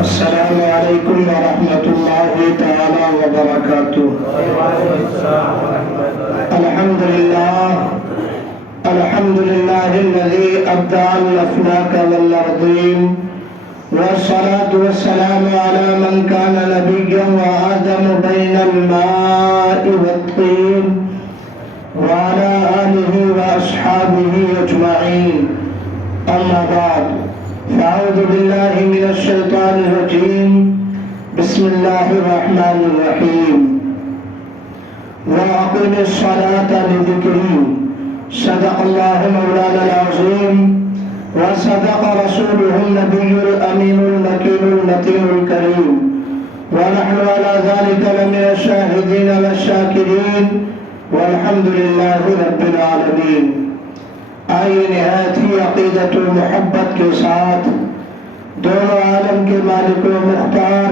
السلام علیکم ورحمۃ اللہ تعالی وبرکاتہ۔ الحمد للہ الذی ابدع الافلاک والارضین والصلاة والسلام علی من کان نبیا وآدم بین الماء والطین وعلی آلہ واصحابہ اجمعین، اما بعد فاعوذ باللہ من الشیطان الرجیم، بسم اللہ الرحمن الرحیم۔ وَأَقِمِ الصَّلَاةَ لِذِكْرِي، صدق اللہ مولانا العظیم وصدق رسولہ النبی الامین المکین المتین الکریم، ونحن على ذلك لمن الشاہدین والشاکرین، والحمد للہ رب العالمین۔ آئیے نہایت ہی عقیدت و محبت کے ساتھ دونوں عالم کے مالک و مختار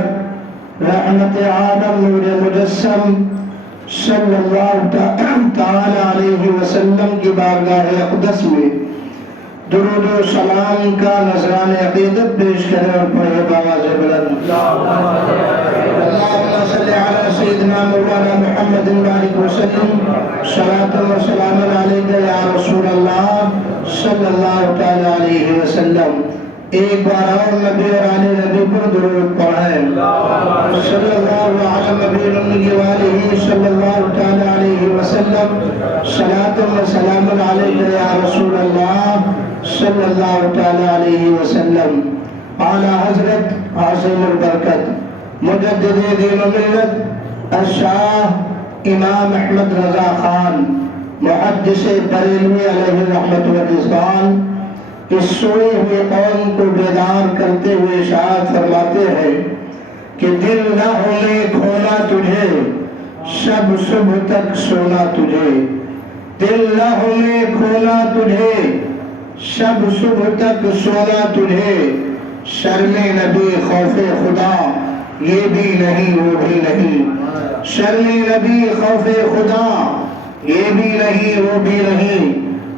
رحمت عالم نور مجسم صلی اللہ تعالی علیہ وسلم کی بارگاہ اقدس میں درود و سلام کا نذران عقیدت پیش کریں اور پڑھے بآواز بلند اللہم صلی علی سیدنا مولانا محمد بارک وسلم، صلاۃ و سلام علیک یا رسول اللہ صلی اللہ تعالی علیہ وسلم۔ ایک بار اور نبی اور آل نبی پر درود پڑھیں، صلی اللہ علی نبی الامی وآلہ صلی اللہ تعالی علیہ وسلم، صلاۃ و سلام علیک یا رسول اللہ صلی اللہ تعالی علیہ وسلم۔ اعلیٰ حضرت عظیم البرکت مجدد دین و ملت الشاہ امام احمد رضا خان محدث بریلوی علیہ رحمت و رضوان اس سوئی ہوئے قوم کو بیدار کرتے ہوئے ارشاد فرماتے ہیں کہ دل نہ ہونے کھونا تجھے، شب صبح تک سونا تجھے، دل نہ ہونے کھونا تجھے، شب صبح تک سونا تجھے، شرم نبی خوف خدا یہ بھی نہیں وہ بھی نہیں، شرم نبی خوف خدا یہ بھی نہیں وہ بھی نہیں،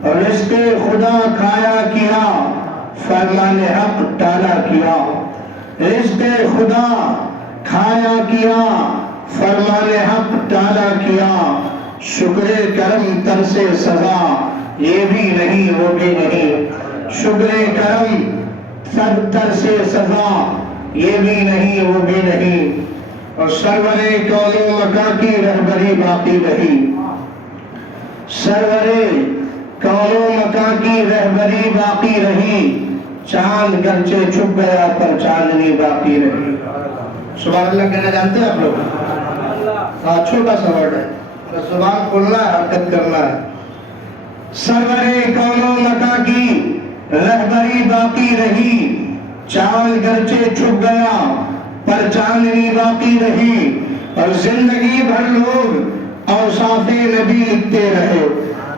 رزق خدا کھایا کیا فرمان حق ٹالا کیا، رزق خدا کھایا کیا فرمان حق ٹالا کیا، شکر کرم تر سے سزا یہ بھی نہیں وہ بھی نہیں، شکر کرم تر سے سزا یہ بھی نہیں وہ بھی نہیں، اور سرور کون و مکان کی رہبری باقی رہی، سرور کون و مکان کی رہبری باقی رہی، چاند گرچہ چھپ گیا پر چاندنی باقی رہی۔ سبحان اللہ کہنا جانتے ہیں آپ لوگ؟ چھوٹا سا ورڈ ہے، زبان کھولنا ہے، حرکت کرنا ہے۔ سرور کون و مکان کی رہبری باقی رہی، چاند گرچہ چھپ گیا پر چاندنی باقی رہی، اور زندگی بھر لوگ اوصاف نبی لکھتے رہے،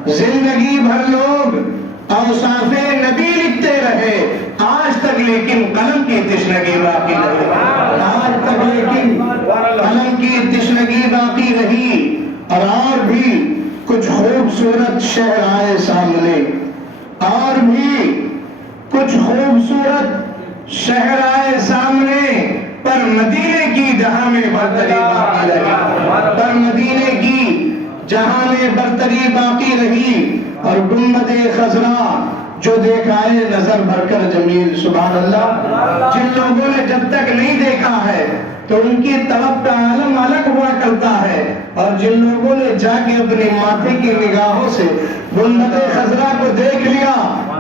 زندگی بھر لوگ اوصاف نبی لکھتے رہے، آج تک لیکن قلم کی تشنگی باقی رہی، آج تک لیکن قلم کی تشنگی باقی رہی، اور بھی کچھ خوبصورت شہر آئے سامنے، اور بھی کچھ خوبصورت شہر آئے سامنے، پر مدینے کی جہاں میں برتری باقی رہی، پر مدینے کی جہاں میں برتری باقی رہی، اور گنبد خضرا جو دیکھائے نظر بھر کر جمیل۔ سبحان اللہ۔ جن لوگوں نے جب تک نہیں دیکھا ہے تو ان کی طلب کا عالم الگ ہوا کرتا ہے، اور جن لوگوں نے جا کے اپنی ماتھے کی نگاہوں سے گنبد خضرا کو دیکھ لیا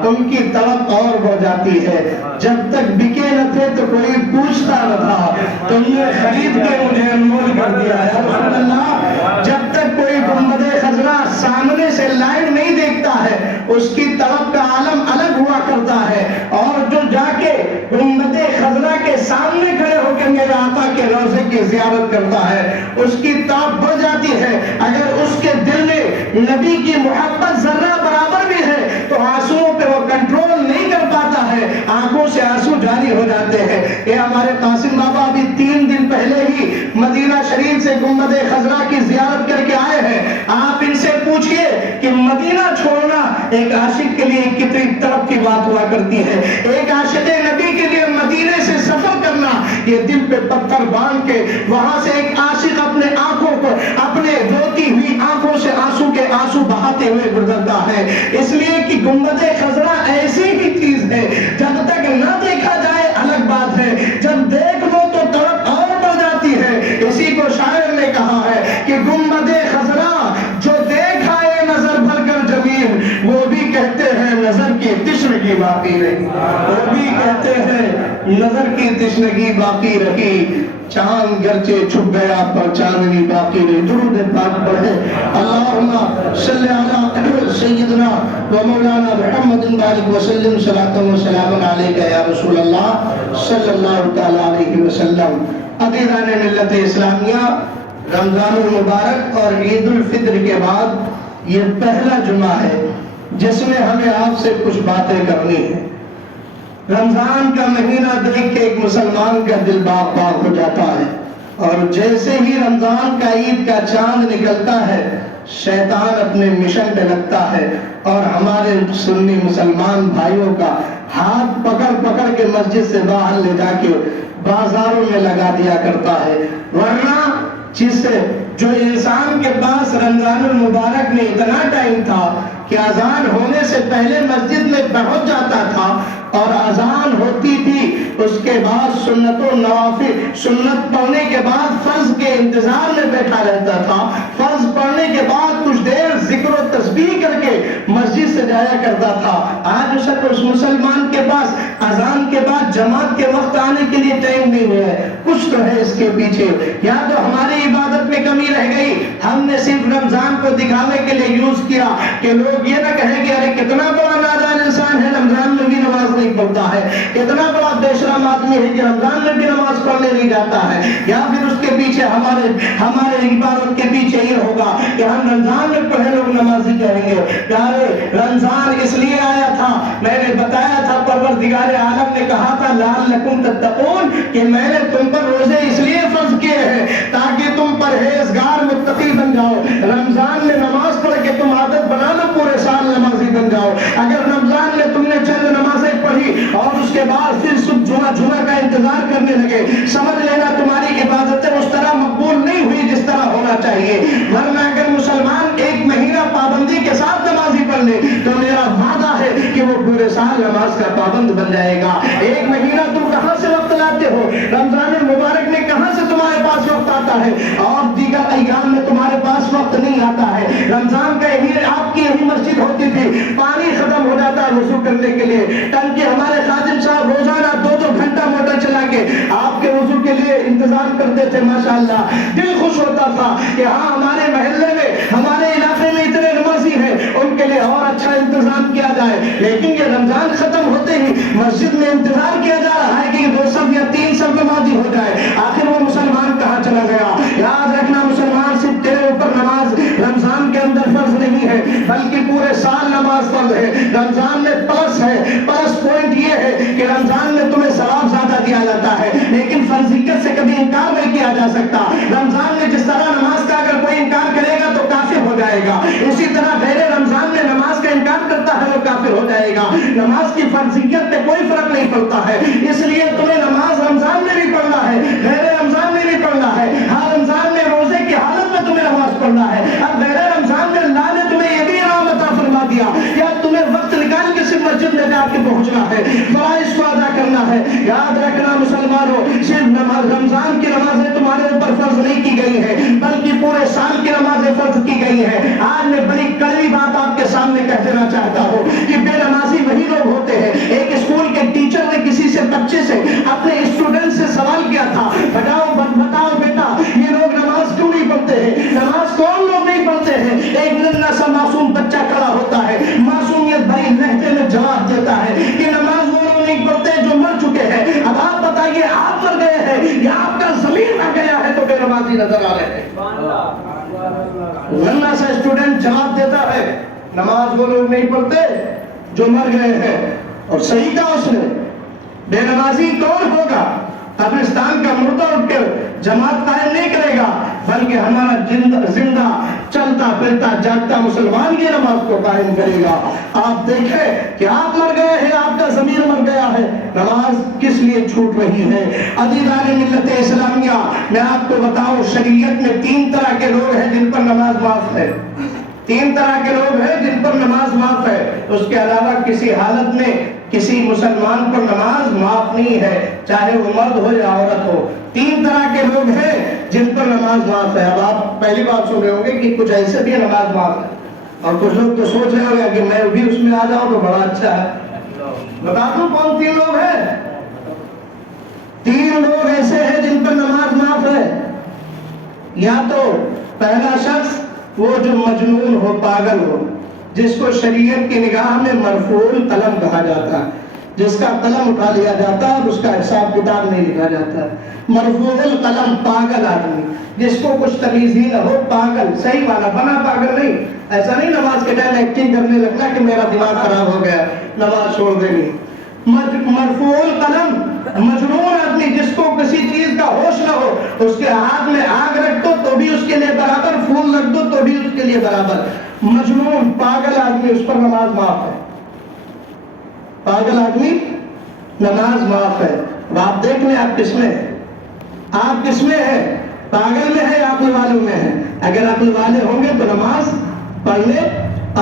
ان کی طلب اور ہو جاتی ہے۔ جب تک بکے نہ تھے تو کوئی پوچھتا نہ تھا، تم نے خرید کے مجھے انمول کر دیا ہے رسول اللہ۔ جب تک کوئی گنبد خضرا سامنے سے لائن نہیں دیکھتا ہے اس کی طلب کا عالم الگ ہوا کرتا ہے، اور جو جا کے گنبد خضرا کے سامنے کھڑے ہو کے میرے آقا کے روضے کی زیارت کرتا ہے اس کی طاقت بڑھ جاتی ہے۔ اگر اس کے دل میں نبی کی محبت ذرہ برابر بھی ہے تو آنسوؤں پہ وہ کنٹرول نہیں کر پاتا ہے، آنکھوں سے آنسو جاری ہو جاتے ہیں۔ یہ ہمارے قاسم بابا ابھی 3 دن پہلے ہی مدینہ شریف سے گنبد خضرا کی زیارت کر کے آئے ہیں۔ آپ ان سے پوچھئے کہ مدینہ چھوڑنا ایک عاشق کے لیے کتنی طرف کی بات ہوا کرتی ہے، ایک عاشق نبی کے لیے مدینے سے سفر کرنا یہ دل پہ پتھر باندھ کے وہاں سے ایک عاشق اپنے آنکھوں کو اپنے روتی ہوئی آنکھوں سے آنسو کے آنسو بہاتے ہوئے گزرتا ہے، اس لیے کہ گنبد خضرا ایسی ہی چیز ہے جب تک نہ دیکھا جائے الگ بات ہے، جب دیکھ لو تو تڑپ اور بڑھ جاتی ہے۔ اسی کو شاعر نے کہا ہے کہ گنبد خضرا جو دیکھ آئے نظر بھر کر جمیل، وہ بھی کہتے ہیں نظر کی تشنگی باقی رہی، وہ بھی کہتے ہیں نظر کی تشنگی باقی رہی، چاند گرچہ چھپ گیا پر چاندنی باقی رہی۔ درود پاک پڑھے، اللہم صلی علی سیدنا و مولانا محمد بارک وسلم، صلاۃ و سلام علیک یا رسول اللہ صلی اللہ تعالی علیہ وسلم۔ عزیزان ملت اسلامیہ، رمضان المبارک اور عید الفطر کے بعد یہ پہلا جمعہ ہے جس میں ہمیں آپ سے کچھ باتیں کرنی ہیں۔ رمضان کا مہینہ دیکھ کے ایک مسلمان کا دل باغ باغ ہو جاتا ہے، اور جیسے ہی رمضان کا عید کا چاند نکلتا ہے شیطان اپنے مشن پہ لگتا ہے اور ہمارے سنی مسلمان بھائیوں کا ہاتھ پکڑ پکڑ کے مسجد سے باہر لے جا کے بازاروں میں لگا دیا کرتا ہے۔ ورنہ جو انسان کے پاس رمضان المبارک میں اتنا ٹائم تھا کہ اذان ہونے سے پہلے مسجد میں پہنچ جاتا تھا اور اذان ہوتی تھی اس کے بعد سنت و نوافل، سنت پڑھنے کے بعد فرض کے انتظار میں بیٹھا رہتا تھا، فرض پڑھنے کے بعد کچھ دیر ذکر و تسبیح کر کے مسجد سے جایا کرتا تھا۔ آج اس مسلمان کے پاس اذان کے بعد جماعت کے وقت آنے کے لیے ٹائم نہیں ہے۔ کچھ تو ہے اس کے پیچھے، یا تو ہماری عبادت میں کمی رہ گئی، ہم نے صرف رمضان کو دکھانے کے لیے یوز کیا کہ لوگ یہ نہ کہیں کہ ارے کتنا بڑا نادان انسان ہے، رمضان میں بھی نماز نہیں پڑھتا ہے، کتنا بڑا بے شرم آدمی ہے کہ رمضان میں بھی نماز پڑھنے نہیں جاتا ہے۔ یا پھر اس کے پیچھے ہمارے عبادت کے پیچھے یہ ہوگا کہ ہم رمضان میں پڑھے لوگ نمازی کہیں گے۔ پیارے، رمضان اس لیے آیا تھا، میں نے بتایا تھا پروردگار عالم نے کہا تھا لعلکم تتقون، کہ میں نے تم پر روزے اس لیے فرض کیے ہیں تاکہ تم پرہیزگار متقی بن جاؤ۔ رمضان میں نماز پڑھ کے تم عادت بنا لو، پورے سال نمازی بن جاؤ۔ اگر رمضان میں تم نے چند نمازیں پڑھی اور اس کے بعد پھر صبح جمعہ کا انتظار کرنے لگے، سمجھ لینا تمہاری عبادتیں اس طرح مقبول نہیں ہوئی جس طرح ہونا چاہیے۔ ورنہ اگر مسلمان ایک مہینہ پابندی کے ساتھ نمازی پڑھ لے تو میرا وعدہ ہے کہ وہ پورے سال نماز کا پابند بن جائے گا۔ ایک مہینہ تم کہاں سے وقت لاتے ہو؟ رمضان المبارک میں کہاں سے تمہارے پاس وقت آتا ہے اور دیگر ایام میں تمہارے پاس وقت نہیں آتا ہے؟ رمضان کا آپ کی یہی مسجد ہوتی تھی، پانی ختم ہو جاتا وضو کرنے کے لیے، ٹنکی ہمارے خادم صاحب روزانہ 2 گھنٹہ موٹر چلا کے آپ کے وضو کے لیے انتظام کرتے تھے۔ ماشاءاللہ دل خوش ہوتا تھا کہ ہاں ہمارے محلے میں، ہمارے علاقے میں اتنے نمازی ہیں، ان کے لیے اور اچھا انتظام کیا جائے۔ لیکن یہ رمضان ختم ہوتے ہی مسجد میں انتظار کیا جا رہا ہے کہ 2 صف یا 3 صف نمازی ہو جائے۔ آخر وہ مسلمان کہاں چلا گیا؟ یاد رکھنا، مسلمان صرف تیرے اوپر نماز رمضان کے اندر فرض نہیں ہے بلکہ پورے سال نماز فرض ہے۔ رمضان میں پلس ہے، پلس پوائنٹ یہ ہے کہ رمضان میں تمہیں ثواب زیادہ دیا جاتا ہے، لیکن فرضیت سے کبھی انکار نہیں کیا جا سکتا۔ رمضان میں جس طرح نماز کا اگر کوئی انکار کرے گا تو کافر ہو جائے گا، اسی طرح غیر رمضان میں نماز کا انکار کرتا ہے وہ کافر ہو جائے گا۔ نماز کی فرضیت پہ کوئی فرق نہیں پڑتا ہے، اس لیے تمہیں نماز رمضان میں بھی پڑھنا ہے، غیر رمضان میں بھی پڑھنا ہے۔ ہاں، رمضان میں روزے کی حالت میں تمہیں نماز پڑھنا ہے، اب غیر رمضان میں اللہ نے تمہیں یہ بھی انعام عطا فرما دیا یا تمہیں وقت نکال کے صرف مسجد میں جا کے پہنچنا ہے، فرائض کو ادا کرنا ہے۔ یاد رکھنا مسلمانوں، صرف رمضان کی نمازیں تمہارے اوپر فرض نہیں کی گئی ہے بلکہ پورے سال کی نمازیں فرض کی گئی ہیں۔ آج میں بڑی کڑوی بات آپ کے سامنے کہہ دینا چاہتا ہوں کہ بے نمازی وہی لوگ ہوتے ہیں۔ ایک اسکول کے ٹیچر نے کسی سے بچے سے اپنے اسٹوڈنٹ سے سوال کیا تھا، بتاؤ بیٹا یہ لوگ نماز کیوں نہیں پڑھتے ہیں؟ نماز کون لوگ نہیں پڑھتے ہیں؟ ایک ننھا سا معصوم بچہ کھڑا ہوتا ہے، معصومیت بھری لہجے میں جواب دیتا ہے کہ نماز وہ لوگ نہیں پڑھتے جو مر چکے ہیں۔ اب آپ بتائیے، آپ مر گئے ہیں یا آپ کا ضمیر مر گیا ہے تو بے نمازی نظر آ رہے ہیں؟ ننھا سا اسٹوڈنٹ جواب دیتا ہے نماز وہ لوگ نہیں پڑھتے جو مر گئے ہیں، اور صحیح کہا اس نے۔ بے نمازی کون ہوگا؟ قبرستان کا مردہ اٹھ کر جماعت قائم نہیں کرے گا، بلکہ ہمارا زندہ چلتا پھرتا جاگتا مسلمان کی نماز کو قائم کرے گا۔ آپ دیکھیں کہ آپ مر گئے ہیں، آپ کا ضمیر مر گیا ہے، نماز کس لیے چھوٹ رہی ہے؟ عزیزان ملت اسلامیہ، میں آپ کو بتاؤں شریعت میں 3 طرح کے لوگ ہیں جن پر نماز معاف ہے۔ 3 طرح کے لوگ ہیں جن پر نماز معاف ہے، اس کے علاوہ کسی حالت میں کسی مسلمان پر نماز معاف نہیں ہے، چاہے وہ مرد ہو یا عورت ہو۔ 3 طرح کے لوگ ہیں جن پر نماز معاف ہے۔ اب آپ پہلی بار سن رہے ہوں گے کہ کچھ ایسے بھی نماز معاف ہے، اور کچھ لوگ تو سوچ رہے ہوں گے کہ میں بھی اس میں آ جاؤں تو بڑا اچھا ہے۔ بتا دوں کون 3 لوگ ہیں؟ 3 لوگ ایسے ہیں جن پر نماز معاف ہے۔ یا تو پہلا شخص وہ جو مجنون ہو، پاگل ہو، جس کو شریعت کی نگاہ میں مرفوع القلم کہا جاتا ہے، جس کا قلم اٹھا لیا جاتا ہے اور اس کا حساب کتاب نہیں لکھا جاتا ہے۔ مرفوع القلم، پاگل آدمی جس کو کچھ تمیز ہی نہ ہو، پاگل، صحیح والا، بنا پاگل نہیں۔ ایسا نہیں نماز کے ٹائم ایکٹنگ کرنے لگنا کہ میرا دماغ خراب ہو گیا، نماز چھوڑ دینی۔ مرفوع القلم، مجنون آدمی جس کو کسی چیز کا ہوش نہ ہو، اس کے ہاتھ میں آگ رکھ دو تو بھی اس کے لیے برابر، پھول رکھ دو تو بھی اس کے لیے برابر۔ مجنون، پاگل آدمی، اس پر نماز معاف ہے۔ پاگل آدمی نماز معاف ہے۔ اب آپ دیکھ لیں آپ کس میں ہیں، آپ کس میں ہیں؟ پاگل میں ہے یا عقل والوں میں ہے؟ اگر عقل والے ہوں گے تو نماز پڑھنے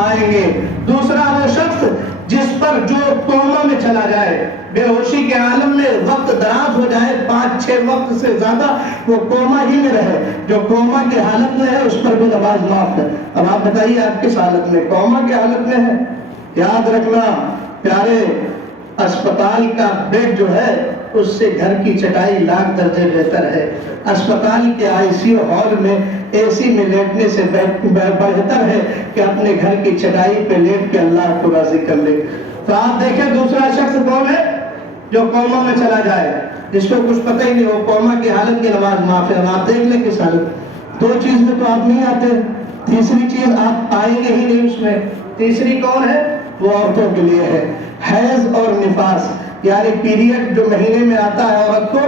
آئیں گے۔ دوسرا وہ شخص جس پر جو کوما میں چلا جائے، بے ہوشی کے عالم میں وقت دراز ہو جائے، 5-6 وقت سے زیادہ وہ کوما ہی میں رہے، جو کوما کی حالت میں ہے اس پر بھی نماز معاف ہے۔ اب آپ بتائیے آپ کس حالت میں؟ کوما کی حالت میں ہے؟ یاد رکھنا پیارے، اسپتال کا بیڈ جو ہے اس سے گھر کی چٹائی لاکھ درجے بہتر ہے۔ اسپتال کے ICU ہال میں AC میں لیٹنے سے بہتر ہے کہ اپنے گھر کی چٹائی پہ لیٹ کے اللہ کو راضی کر لے۔ تو آپ دیکھیں دوسرا شخص کون ہے؟ جو کوما میں چلا جائے، جس کو کچھ پتہ ہی نہیں ہو، کوما کی حالت کی نماز معاف ہے۔ آپ دیکھ لیں کس حالت۔ 2 چیز میں تو آپ نہیں آتے، تیسری چیز آپ آئیں گے ہی نہیں اس میں۔ تیسری کون ہے؟ وہ عورتوں کے لیے ہے، حیض اور نفاس، یعنی پیریڈ جو مہینے میں آتا ہے عورت کو،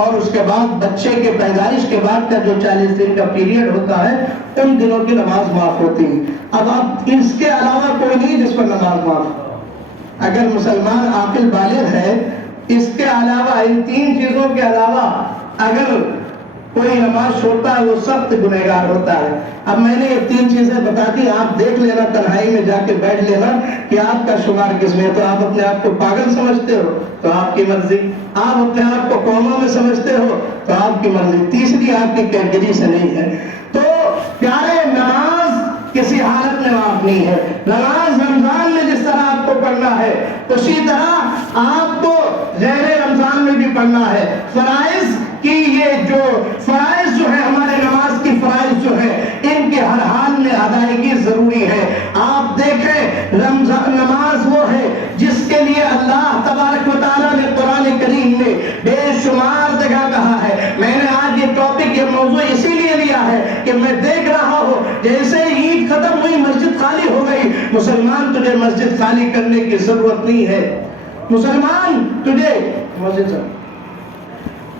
اور اس کے بعد بچے کے پیدائش کے بعد کا جو 40 دن کا پیریڈ ہوتا ہے، ان دنوں کی نماز معاف ہوتی ہے۔ اب آپ اس کے علاوہ کوئی نہیں جس پر نماز معاف۔ اگر مسلمان عاقل بالغ ہے، اس کے علاوہ ان 3 چیزوں کے علاوہ اگر کوئی نماز چھوڑتا ہے وہ سخت گنہگار ہوتا ہے۔ اب میں نے یہ 3 چیزیں بتا دی، آپ دیکھ لینا، تنہائی میں جا کے بیٹھ لینا کہ آپ کا شمار کس میں ہے۔ تو آپ اپنے آپ کو پاگل سمجھتے ہو تو آپ کی مرضی، آپ اپنے آپ کو کوما میں سمجھتے ہو تو آپ کی مرضی، تیسری آپ کی کیٹیگری سے نہیں ہے۔ تو پیارے، نماز کسی حالت میں معاف نہیں ہے۔ نماز رمضان میں جس طرح آپ کو پڑھنا ہے اسی طرح آپ کو غیر رمضان میں بھی پڑھنا ہے۔ فرائض کی یہ جو فرائض جو ہے، ہمارے نماز کی فرائض جو ہے، ان کے ہر حال میں ادائیگی ضروری ہے۔ آپ دیکھیں رمضان نماز وہ ہے جس کے لیے اللہ تبارک و تعالیٰ نے قرآن کریم میں بے شمار جگہ کہا ہے۔ میں نے آج یہ ٹاپک، یہ موضوع اسی لیے لیا ہے کہ میں دیکھ رہا ہوں جیسے عید ختم ہوئی مسجد خالی ہو گئی۔ مسلمان، تجھے مسجد خالی کرنے کی ضرورت نہیں ہے۔ مسلمان، تجھے مسجد سے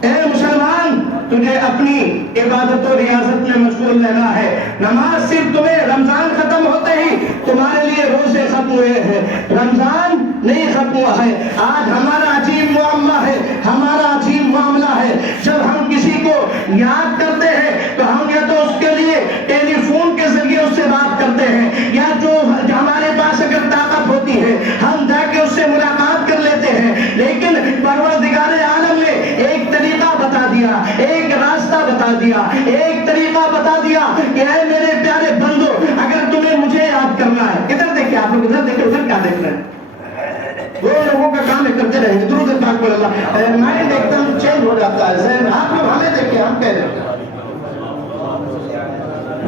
اے مسلمان، تجھے اپنی عبادت و ریاضت میں مشغول رہنا ہے۔ نماز صرف تمہیں رمضان ختم ہوتے ہی تمہارے لیے روزے ختم ہوئے ہیں، رمضان نہیں ختم ہوا ہے۔ آج ہمارا عجیب معاملہ ہے، ہمارا عجیب معاملہ ہے، جب ہم کسی کو یاد کرتے ہیں تو ہم یا تو اس کے لیے ٹیلی فون کے ذریعے اس سے بات کرتے ہیں، یا جو ہمارے پاس اگر طاقت ہوتی ہے ہم جا کے اس سے ملاقات کر لیتے ہیں۔ لیکن پروردگار عالم نے ایک طریقہ بتا دیا، ایک راستہ بتا دیا، ایک طریقہ بتا دیا کہ اے میرے پیارے بندو، اگر تمہیں مجھے یاد کرنا ہے، ادھر دیکھیں، آپ لوگ ادھر دیکھیں، ادھر کیا دیکھ رہے ہیں؟ وہ لوگوں کا کام کرتے رہیں گے، درود پاک پر اللہ، مائنڈ ایک دم چینج ہو جاتا ہے ذہن۔ آپ لوگ ہمیں دیکھیں، ہم کہہ رہے ہیں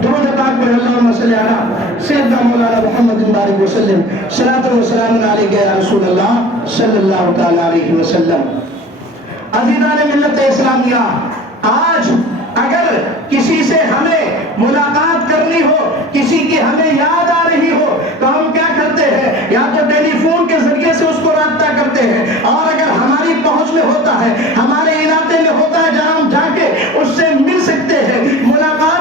درود پاک پر اللہم صلی علی سیدنا مولانا محمد بارک وسلم، صلاۃ و سلام علیک یا رسول اللہ صلی اللہ تعالی علیہ وسلم۔ عزیزان ملت اسلامیہ، آج اگر کسی سے ہمیں ملاقات کرنی ہو، کسی کی ہمیں یاد آ رہی ہو تو ہم کیا کرتے ہیں؟ یا تو ٹیلی فون کے ذریعے سے اس کو رابطہ کرتے ہیں، اور اگر ہماری پہنچ میں ہوتا ہے، ہمارے علاقے میں ہوتا ہے جہاں ہم جا کے اس سے مل سکتے ہیں، ملاقات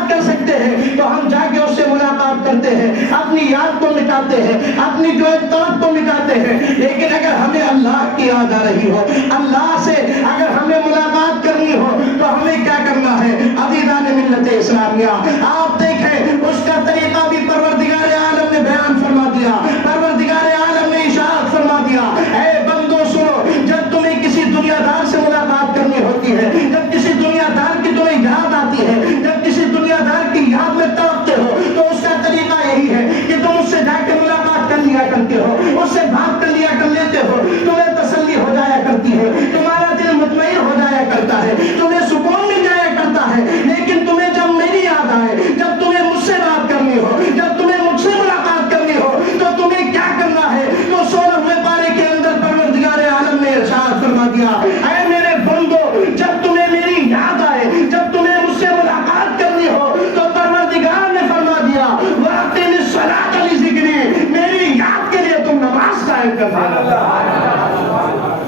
جاتے ہیں, اپنی جو ہے طرف کو مٹاتے ہیں. لیکن اگر ہمیں اللہ کی یاد آ رہی ہو, اللہ سے اگر ہمیں ملاقات کرنی ہو, تو ہمیں کیا کرنا ہے؟ عزیزان ملت اسلامیہ, آپ دیکھیں اس کا طریقہ بھی پروردگار عالم نے بیان فرما دیا. پروردگار عالم نے ارشاد فرما دیا, اے بندو سنو, جب تمہیں کسی دنیا دار سے ملاقات کرنی ہوتی ہے, جب کسی دنیا دار کی تمہیں یاد آتی ہے, جب کسی دنیا دار کی یاد میں تڑپتے ہو, تو اس کا طریقہ یہی ہے کہ تم اس سے جا کے ملاقات کر لیا کرتے ہو, اس سے بات کر لیا کر لیتے ہو, تمہیں تسلی ہو جایا کرتی ہے, تمہارا دل مطمئن ہو جایا کرتا ہے, تمہیں سکون مل جایا کرتا ہے. لیکن تمہیں جب میری یاد آئے, جب تمہیں مجھ سے بات کرنی ہو, جب تمہیں مجھ سے ملاقات کرنی ہو, تو تمہیں کیا کرنا ہے؟ تو 16ویں پارے کے اندر پروردگار عالم نے ارشاد فرما دیا, اے میرے بندو, جب تمہیں میری یاد آئے, جب تمہیں مجھ سے ملاقات کرنی ہو, تو پروردگار نے فرما دیا, وَأَقِمِ الصَّلَاةَ لِذِكْرِي, میری یاد کے لیے تم نماز قائم کر دینا.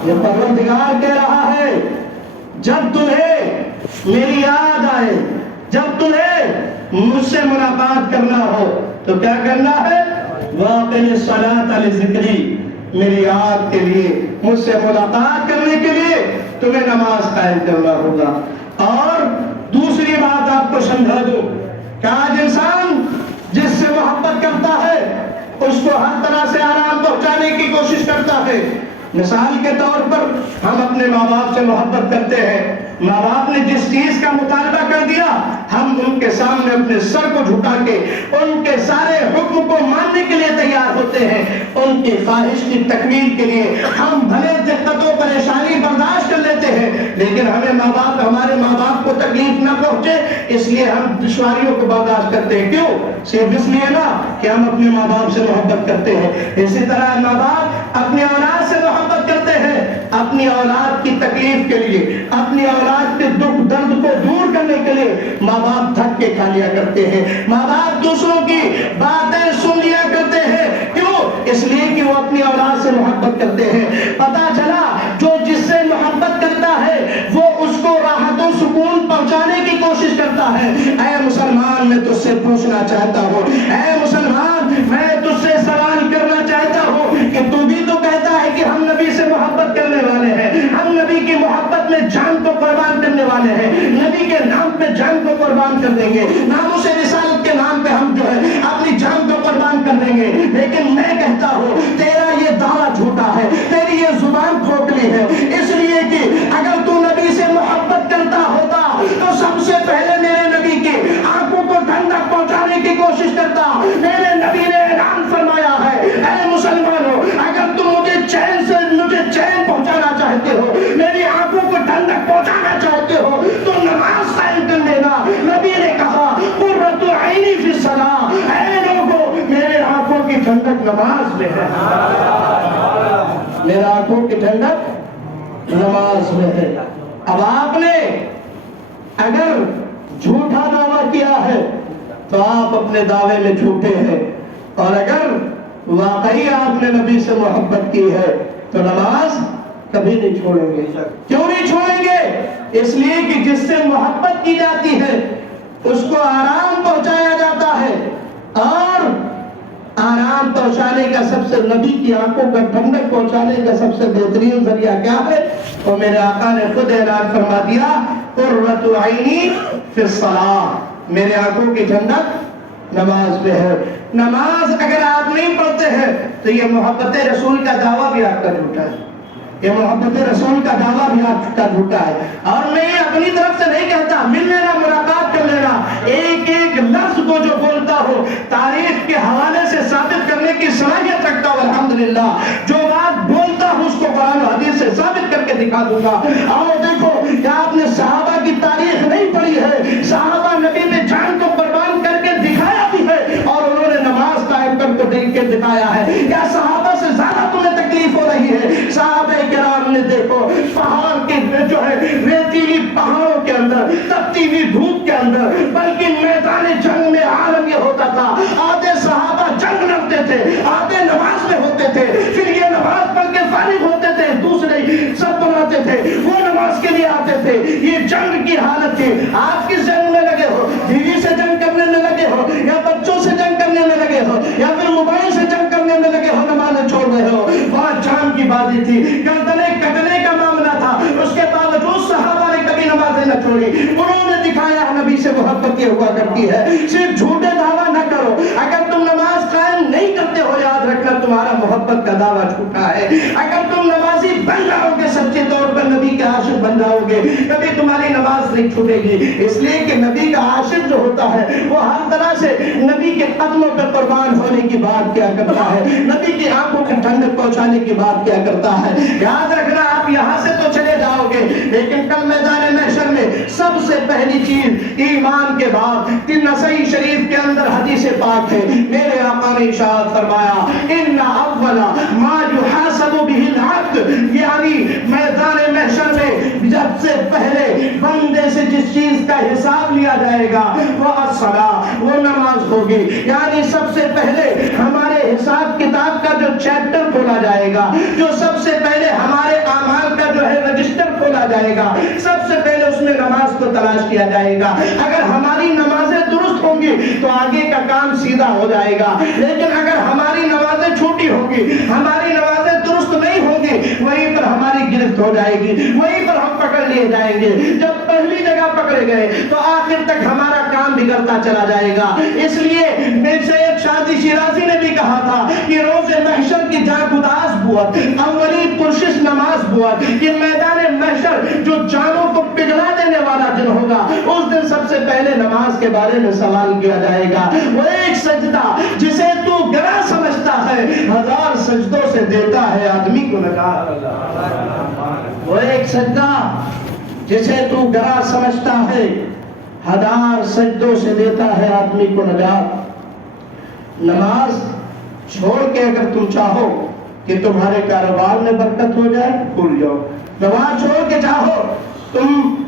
یہ پروردگار کہہ رہا ہے, جب تمہیں میری یاد آئے, جب تمہیں مجھ سے ملاقات کرنا ہو, تو کیا کرنا ہے؟ وَأَقِمِ الصَّلَاةَ لِذِكْرِي, میری یاد کے لیے, مجھ سے ملاقات کرنے کے لیے تمہیں نماز قائم کرنا ہوگا. اور دوسری بات آپ کو سمجھا دوں کہ آج انسان جس سے محبت کرتا ہے, اس کو ہر طرح سے آرام پہنچانے کی کوشش کرتا ہے. مثال کے طور پر ہم اپنے ماں باپ سے محبت کرتے ہیں, ماں باپ نے جس چیز کا مطالبہ کر دیا, ہم ان کے سامنے اپنے سر کو جھکا کے ان کے سارے حکم کو ماننے کے لیے تیار ہوتے ہیں. ان کی خواہش کی تکمیل کے لیے ہم بھلے دقت و پریشانی برداشت کر لیتے ہیں, لیکن ہمارے ماں باپ کو تکلیف نہ پہنچے, اس لیے ہم دشواریوں کو برداشت کرتے ہیں. کیوں؟ صرف اس لیے نا کہ ہم اپنے ماں باپ سے محبت کرتے ہیں. اسی طرح ماں باپ اپنی اولاد سے محبت کرتے ہیں, اپنی اولاد کی تکلیف کے لیے, اپنی اولاد کے دکھ درد کو دور کرنے کے لیے ماں باپ دھکے کھا لیا کرتے ہیں, ماں باپ دوسروں کی باتیں سن لیا کرتے ہیں. کیوں؟ اس لیے کہ وہ اپنی اولاد سے محبت کرتے ہیں. پتا چلا جو جس سے محبت کرتا ہے وہ اس کو راحت و سکون پہنچانے کی کوشش کرتا ہے. اے مسلمان, میں تجھ سے پوچھنا چاہتا ہوں, اے مسلمان, میں تجھ سے سوال کرنا چاہتا ہوں کہ تو بھی تو کہتا ہے کہ ہم نبی سے محبت کرنے والے ہیں, ہم نبی کی محبت میں جان کو قربان کرنے والے ہیں, نبی کے نام پہ جان کو قربان کر دیں گے, ناموس رسالت کے نام پہ ہم جو ہے اپنی جان کو قربان کر دیں گے. لیکن میں کہتا ہوں تیرا یہ دعویٰ جھوٹا ہے, تیری یہ زبان کھوکھلی ہے, اس لیے کہ اگر تو نبی سے محبت کرتا ہوتا تو سب سے پہلے میرے نبی کی آنکھوں کو ٹھنڈک پہنچانے کی کوشش کرتا. میرے نبی نے اعلان فرمایا ہے, اے مسلمانوں, اگر تم مجھے چین پہنچانا چاہتے ہو, میری آنکھوں کو ٹھنڈک پہنچانا چاہتے ہو, تو نماز قائم کر لینا. نبی نے کہا قرۃ عینی فی الصلاۃ, اے لوگوں, میرے آنکھوں کی ٹھنڈک نماز میں ہے, میرے آنکھوں کی ٹھنڈک نماز میں ہے. اب آپ نے اگر جھوٹا دعویٰ کیا ہے تو آپ اپنے دعوے میں جھوٹے ہیں, اور اگر واقعی آپ نے نبی سے محبت کی ہے تو نماز کبھی نہیں چھوڑیں گے. کیوں نہیں چھوڑیں گے؟ اس لیے کہ جس سے محبت کی جاتی ہے اس کو آرام پہنچایا جاتا ہے, اور آرام پہنچانے کا سب سے, نبی کی آنکھوں کا ٹھنڈک پہنچانے کا سب سے بہترین ذریعہ کیا ہے؟ اور میرے آقا نے خود اعلان فرما دیا, قرۃ عینی فی الصلاۃ, میرے آنکھوں کی ٹھنڈک نماز میں ہے. نماز اگر آپ نہیں پڑھتے ہیں تو یہ محبت رسول کا دعویٰ بھی آپ کا جھوٹا ہے, یہ محبت رسول کا دعویٰ بھی آپ کا جھوٹا ہے. اور میں یہ اپنی طرف سے نہیں کہتا, مل لینا, ملاقات کر لینا, ایک ایک لفظ کو جو بولتا ہو تاریخ کے حوالے سے ثابت کرنے کی صلاحیت رکھتا ہوں الحمدللہ, جو بات بولتا ہوں اس کو قرآن و حدیث سے ثابت کر کے دکھا دوں گا. اور دیکھو کیا آپ نے صحابہ کی تاریخ نہیں پڑھی ہے؟ صحابہ نبی نے جان کو قربان کر کے دکھایا بھی ہے, اور انہوں نے نماز قائم کر کے دکھایا ہے. کیا صحابہ سے زیادہ تمہیں تکلیف ہو رہی ہے؟ صحابہ کرام نے دیکھو پہاڑ کے جو ہے ریتیلی پہاڑوں کے اندر, تپتی ہوئی دھوپ کے اندر, بلکہ میدان جنگ میں عالم یہ ہوتا تھا, آدھے صحابہ جنگ لڑتے تھے, آدھے نماز میں ہوتے تھے, پھر یہ نماز پڑھ کے فارغ ہوتے تھے, دوسرے سب بناتے تھے, وہ نماز کے لیے آتے تھے. یہ جنگ کی حالت تھی. آپ کس جنگ میں لگے ہو؟ بیوی سے جنگ کرنے میں لگے ہو, یا بچوں سے جنگ کرنے میں لگے ہو, یا پھر موبائل سے جنگ انہوں نے دکھایا نبی سے محبت یہ ہوا کرتی ہے. صرف جھوٹے دعویٰ نہ کرو. اگر تم نماز قائم نہیں کرتے ہو یاد رکھنا تمہارا محبت کا دعویٰ جھوٹا ہے. اگر تم نمازی بن جاؤ گے سچے طور پر نبی کے عاشق بن جاؤ گے کبھی تمہاری نماز نہیں چھوٹے گی. اس لیے کہ نبی کا عاشق جو ہوتا ہے وہ ہر طرح سے نبی کے قدموں پر قربان ہونے کی بات کیا کرتا ہے, نبی کی آنکھوں کی ٹھنڈک پہنچانے کی بات کیا کرتا ہے. یاد رکھنا آپ یہاں سے تو چلے جاؤ گے لیکن کل میدان محشر میں سب سے پہلی چیز ایمان کے بعد نسائی شریف کے اندر حدیث پاک ہے. میرے آقا نے ارشاد فرمایا ان اول ما یحاسب به العبد, یعنی میدان محشر میں جب سے پہلے بندے سے جس چیز کا حساب لیا جائے گا وہ الصلاۃ, وہ نماز ہوگی. یعنی سب سے پہلے ہمارے حساب کتاب کا جو چیپٹر کھولا جائے گا, جو سب سے پہلے ہمارے اعمال کا جو ہے رجسٹر کھولا جائے گا, سب سے پہلے اس میں نماز کو تلاش کیا جائے گا. اگر ہماری نمازیں درست ہوں گی تو آگے کا کام سیدھا ہو جائے گا, لیکن اگر ہماری نمازیں چھوٹی ہوں گی, ہماری نمازیں درست نہیں ہوں گی, وہیں پر ہماری گرفت ہو جائے گی, وہیں پر ہم پکڑ لیے جائیں گے. جب پہلی جگہ پکڑے گئے تو آخر تک ہمارا کام بگڑتا چلا جائے گا. اس لیے میرے سید شادی شیرازی نے بھی کہا تھا کہ روز محشر کی جاگوداز بوت اولی پرشش نماز بوت, کہ میدان محشر جو جانوں کو پگھلا دینے والا دن ہوگا اس دن سب سے پہلے نماز کے بارے میں سوال کیا جائے گا. وہ ایک سجدہ جسے تو گرا سمجھتا ہے 1000 سجدوں سے دیتا ہے آدمی کو نجات. وہ ایک سجدہ جسے تو گرا سمجھتا ہے 1000 سجدوں سے دیتا ہے آدمی کو نجات. نماز چھوڑ کے اگر تم چاہو کہ تمہارے کاروبار میں برکت ہو جائے بھول جاؤ. نماز چھوڑ کے چاہو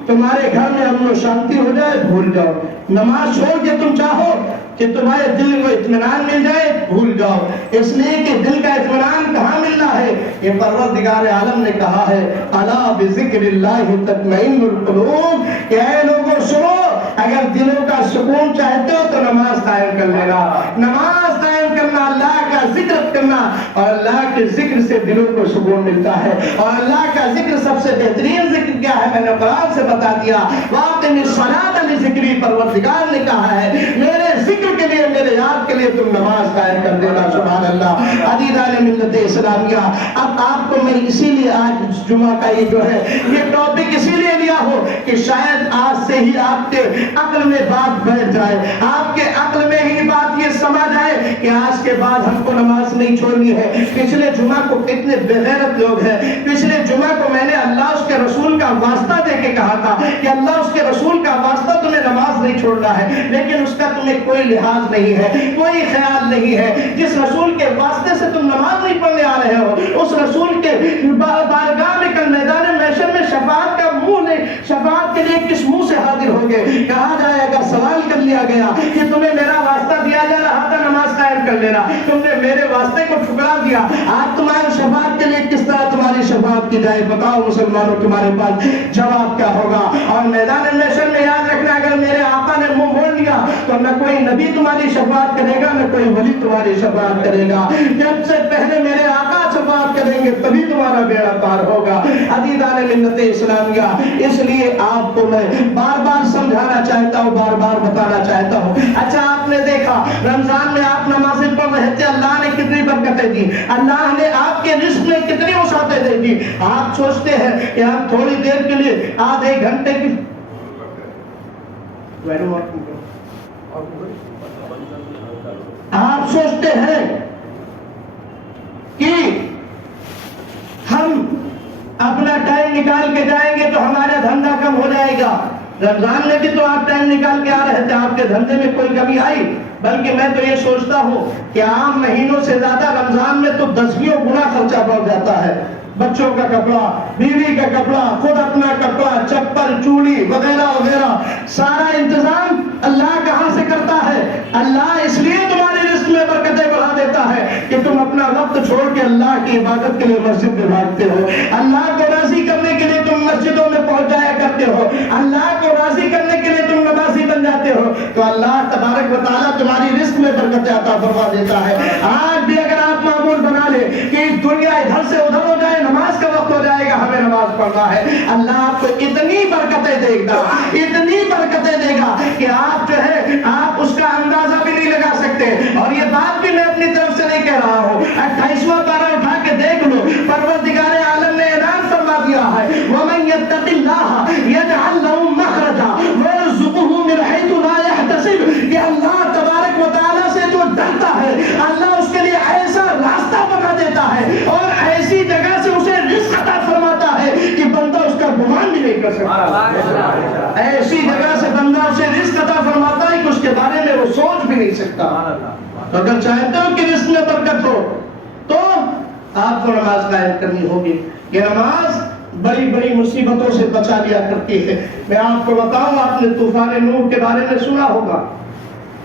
تمہارے گھر میں امن و شانتی ہو جائے بھول جاؤ. نماز چھوڑ کے تم چاہو کہ تمہارے دل کو اطمینان مل جائے بھول جاؤ. اس لیے کہ دل کا اطمینان کہاں ملنا ہے, یہ پروردگار عالم نے کہا ہے الا بذکر اللہ تطمئن القلوب, کہ اے لوگوں سنو اگر دلوں کا سکون چاہتے ہو تو نماز قائم کر لینا. نماز قائم کرنا, اللہ کا ذکر کرنا, اور اللہ کے ذکر سے دلوں کو سکون ملتا ہے. اور اللہ کا ذکر سب سے بہترین ذکر کیا ہے میں نے قرآن سے بتا دیا. واقم الصلاۃ لذکری, پروردگار نے کہا ہے میرے ذکر کے لیے, میرے یاد کے لیے تم نماز قائم کر دینا. سبحان اللہ. عزیزان ملت اسلامیہ, اب آپ کو میں اسی لیے آج جمعہ کا یہ جو ہے یہ ٹاپک اسی لیے لیا ہو کہ شاید آج سے ہی آپ کے عقل میں بات بیٹھ جائے, آپ کے عقل میں ہی بات یہ سما جائے کہ آج کے بعد ہم کو نماز نہیں چھوڑنی ہے. پچھلے جمعہ کو کتنے بے غیرت لوگ ہیں, پچھلے جمعہ کو میں نے اللہ اس کے رسول کا واسطہ دے کے کہا تھا کہ اللہ اس کے رسول کا واسطہ تمہیں نماز نہیں چھوڑنا ہے, لیکن اس کا تمہیں کوئی لحاظ نہیں ہے, کوئی خیال نہیں ہے. جس رسول کے واسطے سے تم نماز نہیں پڑھنے آ رہے ہو اس رسول کے بارگاہ میں کل میدان محشر میں شفاعت کا منہ نہیں, شفاعت کے لیے کس منہ سے حاضر ہوگے. کہا جائے گا, سوال کر لیا گیا کہ تمہیں میرا واسطہ دیا جا رہا تھا نماز قائم کر لینا, تم نے میرے واسطے کو ٹھکرا دیا, آج تمہاری شفاعت کے لیے کس طرح تمہاری شفاعت کی جائے. بتاؤ مسلمانوں تمہارے پاس جواب کیا ہوگا. اور میدان محشر میں یاد رکھنا اگر میرے آقا نے منہ موڑ لیا تو نہ کوئی نبی تمہاری شفاعت کرے گا, نہ کوئی ولی تمہاری شفاعت کرے گا. جب سے پہلے میرے آقا شفاعت کریں گے تبھی تمہارا بیڑا پار ہوگا. عزیزان ملت اسلامیہ, اس لیے آپ کو میں بار بار سمجھانا چاہتا ہوں, بار بار بتانا چاہتا ہوں. اچھا آپ نے دیکھا رمضان میں آپ نمازیں پڑھ رہے تھے, اللہ نے کتنی برکتیں دی, اللہ نے آپ کے رزق میں کتنی وسعتیں دے دی. آپ سوچتے ہیں کہ ہم تھوڑی دیر کے لیے آدھے گھنٹے کی آپ سوچتے ہیں کہ ہم اپنا ٹائم نکال کے جائیں گے تو ہمارا دھندا کم ہو جائے گا. رمضان میں بھی تو آپ ٹائم نکال کے آ رہے تھے, آپ کے دھندے میں کوئی کمی آئی؟ بلکہ میں تو یہ سوچتا ہوں کہ عام مہینوں سے زیادہ رمضان میں تو 10 گنا خرچہ بڑھ جاتا ہے. بچوں کا کپڑا, بیوی کا کپڑا, خود اپنا کپڑا, چپل, چوڑی وغیرہ وغیرہ, سارا انتظام اللہ کہاں سے کرتا ہے؟ اللہ اس لیے تمہارے رزق میں برکتیں بڑھا دیتا ہے کہ تم اپنا وقت چھوڑ کے اللہ کی عبادت کے لیے مسجد میں بھاگتے ہو. اللہ کو راضی کرنے کے لیے تم مسجدوں میں پہنچ جایا کرتے ہو, اللہ کو راضی کرنے کے لیے تم نمازی بن جاتے ہو, تو اللہ تبارک و تعالیٰ تمہاری رزق میں برکت عطا فرما دیتا ہے. آج بھی اگر آپ معمول بنا لیں کہ دنیا ادھر سے ادھر ہو جائے, نماز کا وقت ہو جائے گا, گا ہمیں نماز پڑھنا ہے، اللہ آپ کو اتنی برکتیں دے گا، اتنی برکتیں دے گا کہ آپ جو ہے آپ اس کا اندازہ بھی نہیں لگا سکتے۔ اور یہ بات بھی میں اپنی طرف سے نہیں کہہ رہا ہوں، 28واں پارہ اٹھا کے دیکھ لو، پروردگار عالم نے اعلان فرما دیا ہے وَمَن يَتَّقِ اللَّهَ يَجْعَل لَّهُ مَخْرَجًا وَيَرْزُقْهُ مِنْ حَيْثُ لَا يَحْتَسِبُ۔ کہ اللہ تبارک و تعالیٰ سے جو ڈرتا ہے اللہ اس کے لیے ایسا راستہ بنا دیتا ہے اور ایسی جگہ سے اسے رزق عطا فرماتا ہے کہ بندہ اس کا گمان بھی نہیں کر سکتا، ایسی جگہ سے بندہ اسے رزق عطا فرماتا ہے کہ اس کے بارے میں وہ سوچ بھی نہیں سکتا۔ اگر چاہتے ہو کہ رزق میں برکت ہو تو آپ کو نماز قائم کرنی ہوگی۔ یہ نماز بڑی بڑی مصیبتوں سے بچا لیا کرتی ہے۔ میں آپ کو بتاؤں، آپ نے طوفان نوح کے بارے میں سنا ہوگا،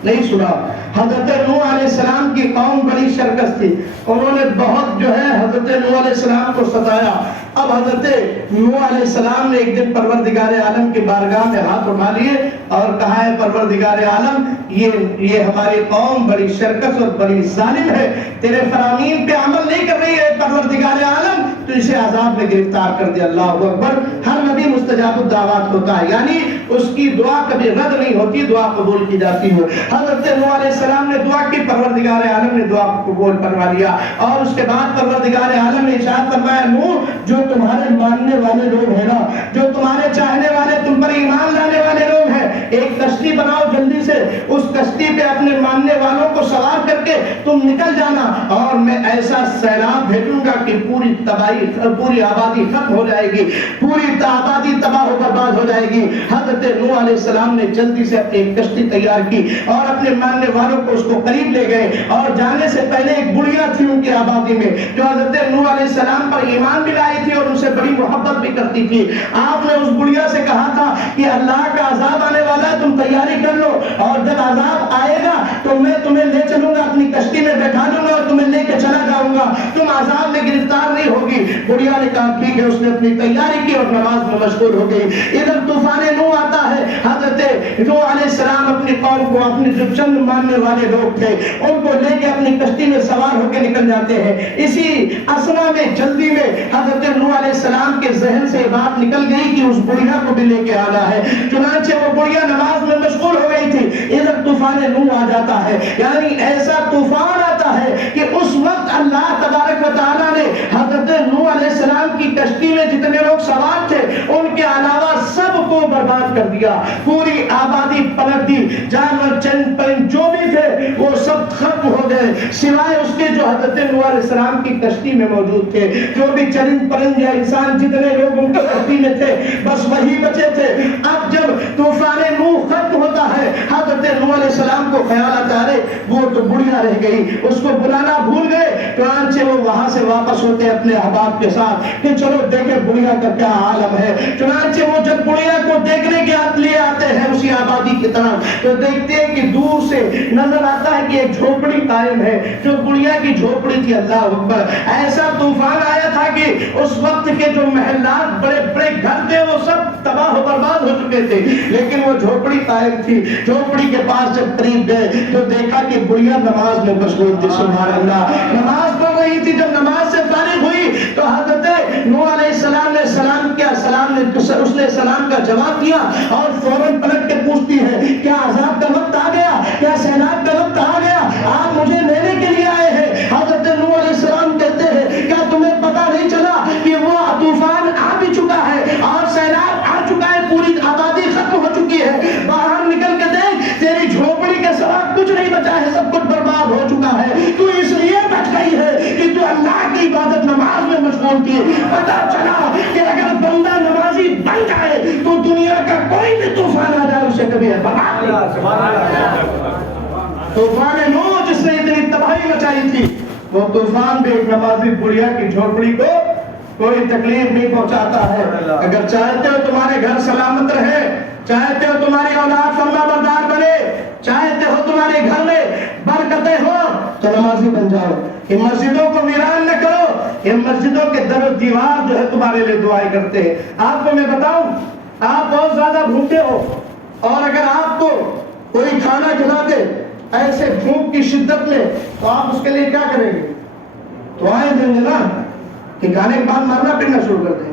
نہیں سنا؟ حضرت نوح علیہ السلام کی قوم بڑی شرکس تھی، انہوں نے بہت جو ہے حضرت نوح علیہ السلام کو ستایا۔ اب حضرت نوح علیہ السلام نے ایک دن پروردگار عالم کی بارگاہ میں ہاتھ اٹھا لیے اور کہا ہے پروردگار عالم یہ ہماری قوم بڑی شرکس اور بڑی ظالم ہے، تیرے فرامین پہ عمل نہیں کر رہی ہے، پروردگار عالم تو اسے عذاب میں گرفتار کر دیا۔ اللہ اکبر۔ ہر نبی مستجاب الدعوات ہوتا ہے، یعنی اس کی دعا کبھی رد نہیں ہوتی، دعا قبول کی جاتی ہے۔ حضرت نوح علیہ السلام نے دعا کی، پروردگار عالم نے دعا کو قبول فرما لیا، اور اس کے بعد پروردگار عالم نے ارشاد فرمایا نوح جو تمہارے ماننے والے لوگ ہیں نا، جو تمہارے چاہنے والے، تم پر ایمان لانے والے لوگ ہیں، ایک کشتی بناؤ جلدی سے، اس کشتی پہ اپنے ماننے والوں کو سوار کر کے تم نکل جانا، اور میں ایسا سیلاب بھیجوں گا کہ پوری تباہی، پوری آبادی ختم ہو جائے گی، پوری آبادی تباہ و برباد ہو جائے گی۔ حضرت نوح علیہ السلام نے جلدی سے اپنی ایک کشتی تیار کی اور اپنے ماننے والوں کو اس کو قریب لے گئے، اور جانے سے پہلے ایک بڑھیا تھی ان کی آبادی میں جو حضرت نوح علیہ السلام پر ایمان بھی لائی تھی اور ان سے بڑی محبت بھی کرتی تھی۔ آپ نے اس بڑھیا سے کہا تھا کہ اللہ کا عذاب آنے والا ہے، تم تیاری کر لو، اور جب عذاب آئے گا تو میں تمہیں لے چلوں گا، اپنی کشتی میں بیٹھا لوں گا اور تمہیں لے کے چلا جاؤں گا، تم عذاب میں گرفتار نہیں ہوگی۔ بڑھیا نے کہا ٹھیک ہے، اس نے اپنی تیاری کی اور نماز میں مشغول ہو گئی۔ ادھر طوفان نوح آتا ہے، حضرت نوح علیہ السلام اپنی قوم کو، اپنے جو چند ماننے والے لوگ تھے ان کو لے کے اپنی کشتی میں سوار ہو کے نکل جاتے ہیں۔ اسی اسنا میں، جلدی میں حضرت نوح علیہ السلام کے ذہن سے بات نکل گئی کہ اس بڑھیا کو بھی لے کے آنا ہے، چنانچہ وہ بڑھیا نماز میں مشغول ہو گئی تھی۔ ادھر طوفان نوح آ جاتا ہے، یعنی ایسا طوفان آتا ہے کہ اس وقت اللہ تبارک و تعالیٰ نے حضرت نوح علیہ السلام کی کشتی میں جتنے لوگ سوار تھے ان کے علاوہ سب کو برباد کر دیا، پوری آبادی پلٹ دی، جانور چند پرند جو بھی تھے وہ سب ختم ہو گئے، سوائے اس کے جو حضرت نوح علیہ السلام کی کشتی میں موجود تھے۔ جو بھی چرند پرند یا انسان جتنے لوگ ان کی کشتی میں تھے بس وہی بچے تھے۔ اب جب طوفان نوح ختم ہوتا ہے حضرت نوح علیہ السلام کو خیال آتا ہے وہ تو بڑھیا رہ گئی، اس کو بلانا بھول گئے، چنانچہ وہ وہاں سے واپس ہوتے اپنے احباب کے ساتھ کہ چلو دیکھیں بڑھیا کا کیا عالم ہے۔ چنانچہ وہ جب بڑھیا کو دیکھنے کے لیے آتے ہیں اسی آبادی کی طرف تو دیکھتے ہیں کہ دور سے نظر آتا ہے کہ ایک جھوپڑی قائم ہے جو بڑھیا کی جھوپڑی تھی۔ اللہ اکبر۔ ایسا طوفان آیا تھا کہ اس وقت کے جو محلات، بڑے بڑے گھر تھے وہ سب تباہ و برباد ہو چکے تھے، لیکن وہ جھوپڑی قائم تھی۔ جھوپڑی کے پاس جب قریب گئے تو دیکھا کہ بڑھیا نماز میں مشغول تھی۔ سبحان اللہ، نماز پڑھ رہی تھی۔ جب نماز سے فارغ ہوئی تو حضرت نوح علیہ السلام نے سلام کیا، اس نے سلام کا جواب دیا اور فوراً پلٹ کے پوچھتی ہے کیا عذاب کا وقت آ گیا، کیا سیلاب کا وقت آ گیا، آپ مجھے لینے کے لیے آئے ہیں؟ حضرت نوح علیہ السلام کہتے ہیں کیا تمہیں پتہ نہیں چلا کہ وہ طوفان آ بھی چکا ہے اور سیلاب آ چکا ہے، پوری آبادی ختم ہو چکی ہے، باہر نکل کے دیکھ تیری جھوپڑی کے سوا کچھ نہیں بچا ہے، سب کچھ برباد ہو چکا ہے، تو اس لیے بچ گئی ہے کہ تو اللہ کی عبادت نماز میں مشغول تھی۔ پتہ چلا کہ اگر بندہ نمازی بن جائے تو دنیا کا کوئی بھی طوفان آ جائے اسے کبھی برباد نہیں۔ طوفان نوح جس نے اتنی تباہی مچائی تھی وہ طوفان بھی ایک نمازی بڑھیا کی جھوپڑی کو کوئی تکلیف نہیں پہنچاتا ہے۔ اگر چاہتے ہو تمہارے گھر سلامت رہے، چاہتے ہو تمہاری اولاد فرما بردار بنے، چاہتے ہو تمہارے گھر میں برکتیں ہو تو نمازی بن جاؤ۔ ان مسجدوں کو ویران نہ کرو، ان مسجدوں کے در و دیوار جو ہے تمہارے لیے دعائیں کرتے ہیں۔ آپ کو میں بتاؤں، آپ بہت زیادہ بھوکے ہو اور اگر آپ کو کوئی کھانا کھلا دے ایسے بھوک کی شدت میں تو آپ اس کے لیے کیا کریں گے؟ دعائیں دیں گے نا کہ کھانے کے بعد مرنا پھرنا شروع کر دیں۔